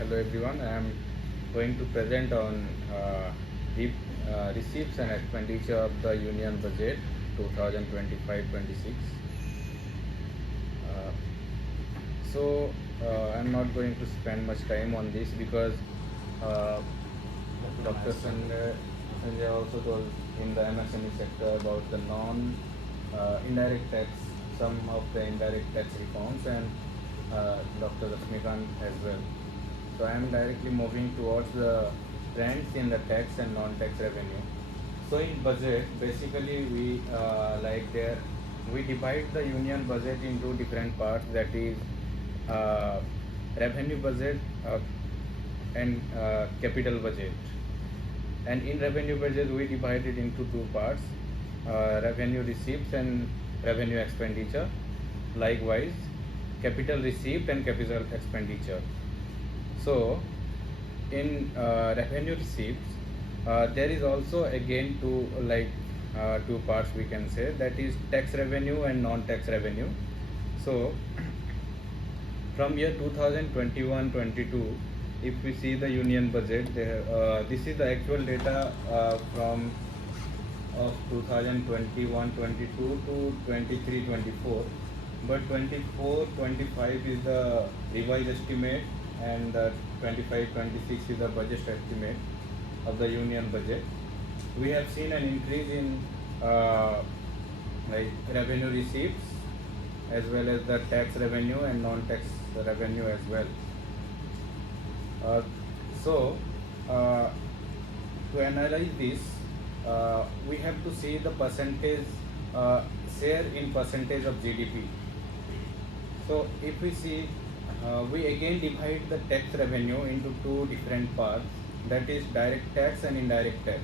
Hello everyone. I am going to present on receipts and expenditure of the Union Budget 2025-26. Uh, I'm not going to spend much time on this because uh, Dr. Sanjay also told in the MSME sector about the indirect tax, some of the indirect tax reforms, and Dr. Lakshmikant as well. So I am directly moving towards the trends in the tax and non-tax revenue. So in budget, basically we divide the union budget into different parts. That is uh, revenue budget and capital budget. And in revenue budget, we divide it into two parts: revenue receipts and revenue expenditure. Likewise, capital receipt and capital expenditure. So, in revenue receipts, there is also again two parts we can say, that is tax revenue and non-tax revenue. So, from year 2021-22, if we see the union budget, this is the actual data from of 2021-22 to 23-24. But 24-25 is the revised estimate, and 25-26 is the budget estimate of the union budget. We have seen an increase in revenue receipts as well as the tax revenue and non-tax revenue as well. To analyze this, we have to see the percentage share in percentage of GDP. So if we see, we again divide the tax revenue into two different parts, that is direct tax and indirect tax.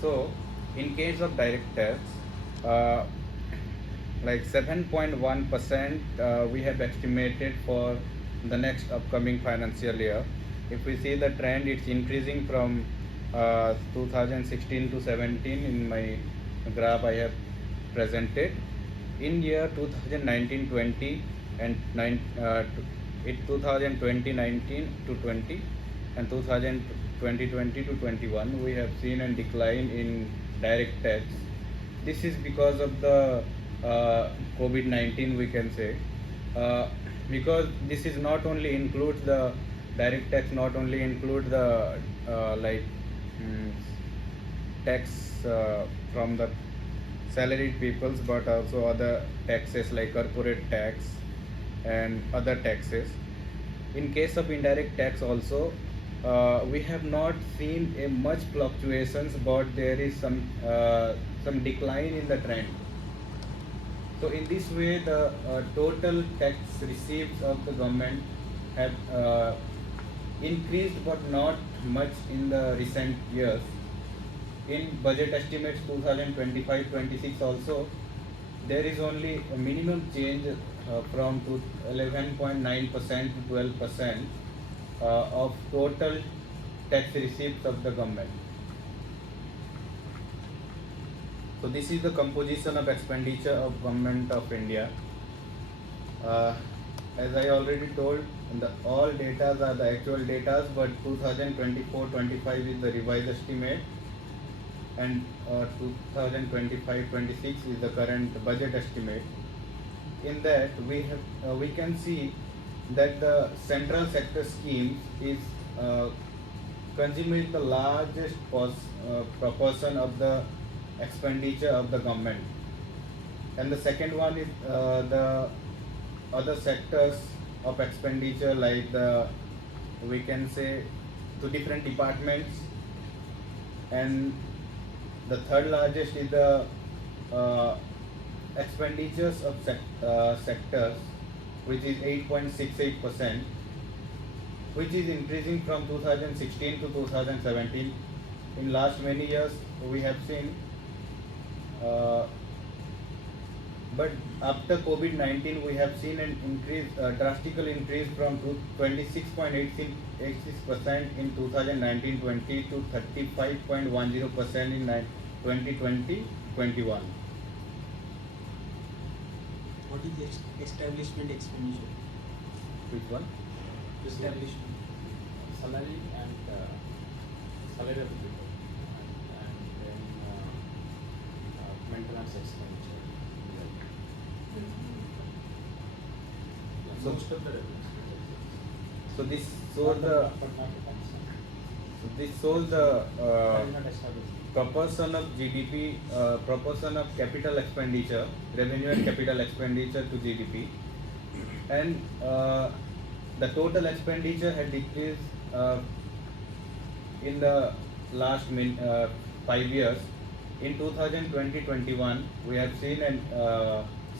So in case of direct tax, 7.1% we have estimated for the next upcoming financial year. If we see the trend, it's increasing from 2016 to 17 in my graph I have presented. In year 2019-20 and 2020-19 to 20 and 2020-20 to 21, we have seen a decline in direct tax. This is because of the COVID-19, we can say, because this is not only includes the direct tax, not only include the tax from the salaried peoples, but also other taxes like corporate tax and other taxes. In case of indirect tax also, we have not seen a much fluctuations, but there is some decline in the trend. So in this way, the total tax receipts of the government have increased, but not much in the recent years. In budget estimates 2025-26 also, there is only a minimum change from 11.9% to 12% of total tax receipts of the government. So this is the composition of expenditure of Government of India. As I already told, all data are the actual data, but 2024-25 is the revised estimate, and 2025-26 is the current budget estimate. In that, we can see that the central sector schemes is consuming the largest proportion of the expenditure of the government, and the second one is the other sectors of expenditure, like we can say to different departments, and the third largest is the expenditures of sectors, which is 8.68%, which is increasing from 2016 to 2017. In last many years we have seen, but after COVID-19 we have seen an increase, drastical increase from 26.86% in 2019-20 to 35.10% in 2020-21. What is the establishment expenditure? Which one? Establishment. salary and salary of the people, and then maintenance expenditure. So- Most of the revenues. So this shows the Not established. proportion of GDP, proportion of capital expenditure, revenue and capital expenditure to GDP, and the total expenditure had decreased in the last 5 years. In 2020-21, we have seen an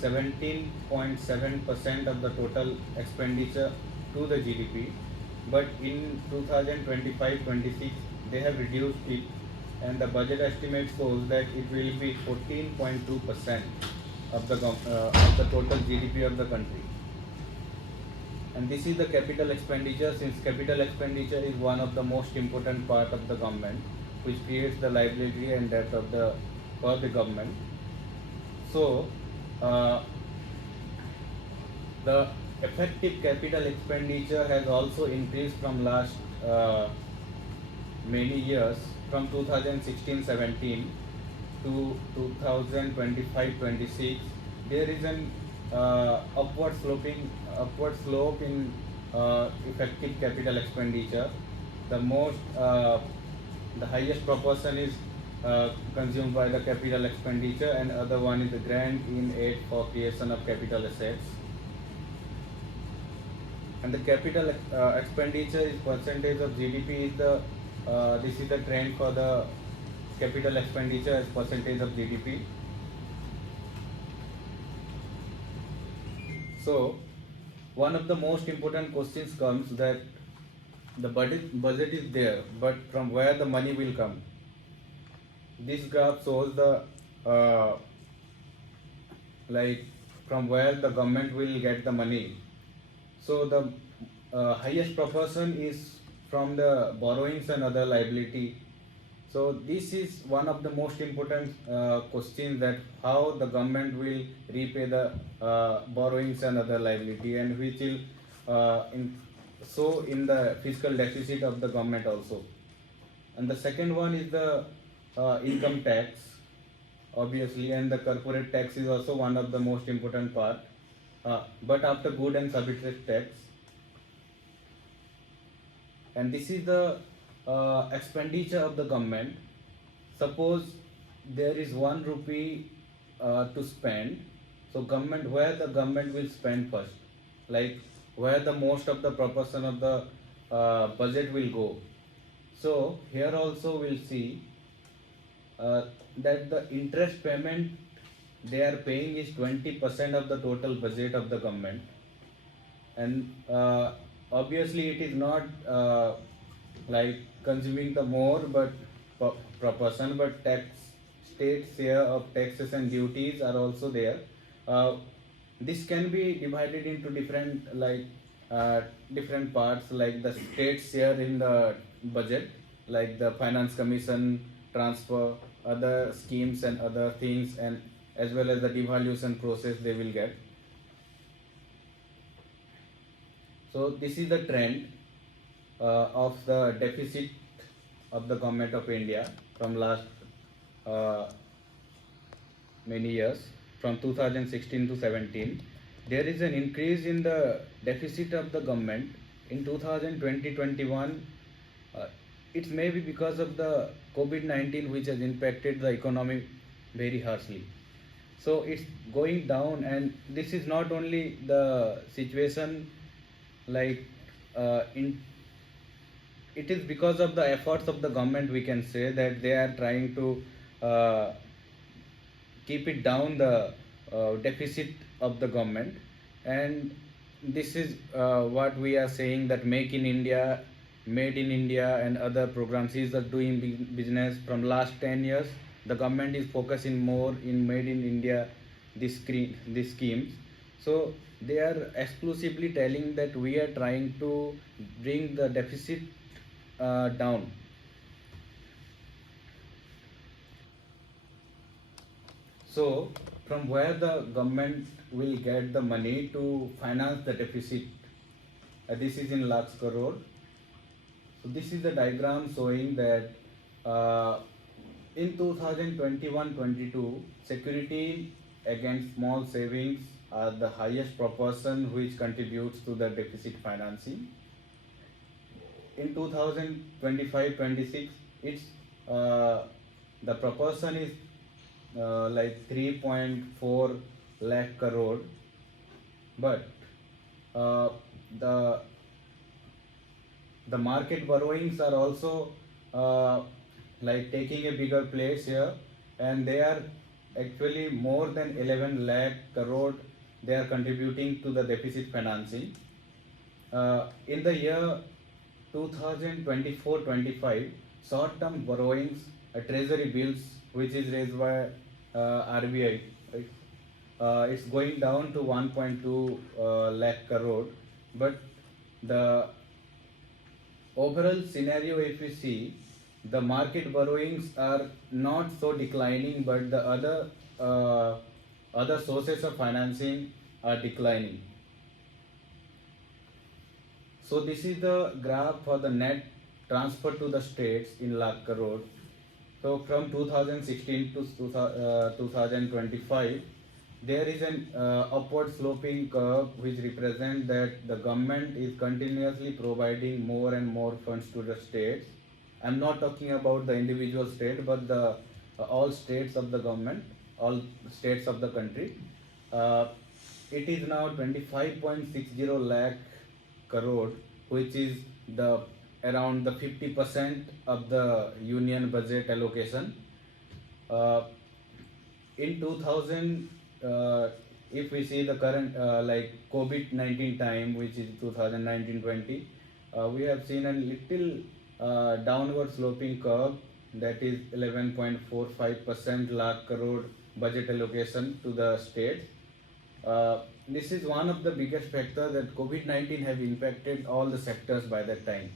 17.7% of the total expenditure to the GDP, but in 2025-26 they have reduced it, and the budget estimate shows that it will be 14.2% of the total GDP of the country. And this is the capital expenditure, since capital expenditure is one of the most important part of the government, which creates the liability and debt of the for the government. So the effective capital expenditure has also increased from last many years, from 2016-17 to 2025-26. There is an upward slope in effective capital expenditure. The highest proportion is consumed by the capital expenditure, and other one is the grant in aid for creation of capital assets. And the capital expenditure is percentage of GDP is the this is the trend for the capital expenditure as percentage of GDP. So one of the most important questions comes that the budget is there, but from where the money will come? This graph shows the like from where the government will get the money. So the highest proportion is from the borrowings and other liability. So this is one of the most important questions, that how the government will repay the borrowings and other liability, and which will in the fiscal deficit of the government also. And the second one is the income tax, obviously, and the corporate tax is also one of the most important part. But after good and services tax, and this is the expenditure of the government. Suppose there is 1 rupee to spend, so where the government will spend first, like where the most of the proportion of the budget will go. So here also we'll see that the interest payment they are paying is 20% of the total budget of the government, and obviously it is not like consuming the more but proportion, but state share of taxes and duties are also there. This can be divided into different parts, like the state share in the budget, like the finance commission transfer, other schemes and other things, and as well as the devaluation process they will get. So this is the trend of the deficit of the government of India from last many years, from 2016 to 17. There is an increase in the deficit of the government in 2020-21. It may be because of the COVID-19, which has impacted the economy very harshly. So it's going down, and this is not only the situation like it is because of the efforts of the government. We can say that they are trying to keep it down, the deficit of the government. And this is what we are saying, that Make in India, Made in India, and other programs is doing business from last 10 years. The government is focusing more in Made in India, these schemes. So they are exclusively telling that we are trying to bring the deficit down. So from where the government will get the money to finance the deficit? This is in lakhs crore. So this is the diagram showing that in 2021-22, security against small savings are the highest proportion which contributes to the deficit financing. In 2025-26, it's the proportion is like 3.4 lakh crore, but uh, the the market borrowings are also like taking a bigger place here, and they are actually more than 11 lakh crore. They are contributing to the deficit financing. In the year 2024-25, short-term borrowings, treasury bills, which is raised by RBI, right? It's going down to 1.2 lakh crore, but the overall scenario, if we see, the market borrowings are not so declining, but the other sources of financing are declining. So this is the graph for the net transfer to the states in lakh crore. So from 2016 to 2025, there is an upward sloping curve which represents that the government is continuously providing more and more funds to the states. I'm not talking about the individual state, but the all states of the government, all states of the country. It is now 25.60 lakh crore, which is the around the 50% of the union budget allocation. In 2000, if we see the current like COVID-19 time, which is 2019-20, we have seen a little downward sloping curve, that is 11.45% lakh crore budget allocation to the states. This is one of the biggest factors that COVID-19 have impacted all the sectors by that time.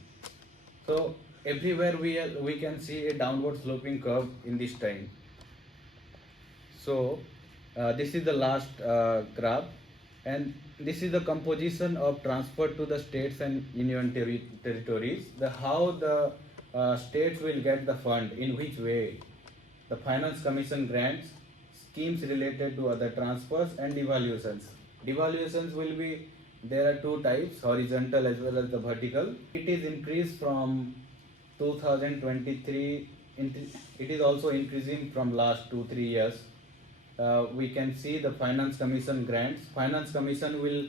So everywhere we can see a downward sloping curve in this time. So this is the last graph, and this is the composition of transfer to the states and union territories. How the states will get the fund, in which way. The Finance Commission grants, schemes related to other transfers, and devaluations. Devaluations will be, there are two types, horizontal as well as the vertical. It is increased from 2023, it is also increasing from last 2-3 years. We can see the Finance Commission grants. Finance Commission will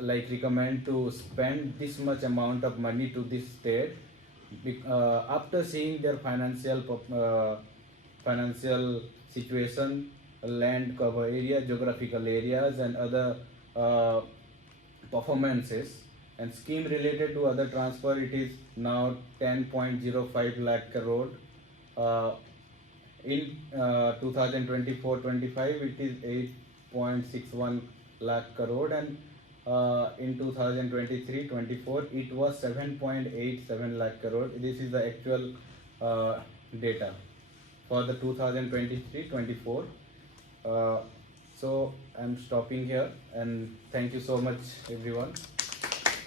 like recommend to spend this much amount of money to this state after seeing their financial situation, land cover area, geographical areas, and other performances. And scheme related to other transfer, it is now 10.05 lakh crore. In 2024-25, it is 8.61 lakh crore, and in 2023-24, it was 7.87 lakh crore. This is the actual data for the 2023-24. So I'm stopping here, and thank you so much, everyone.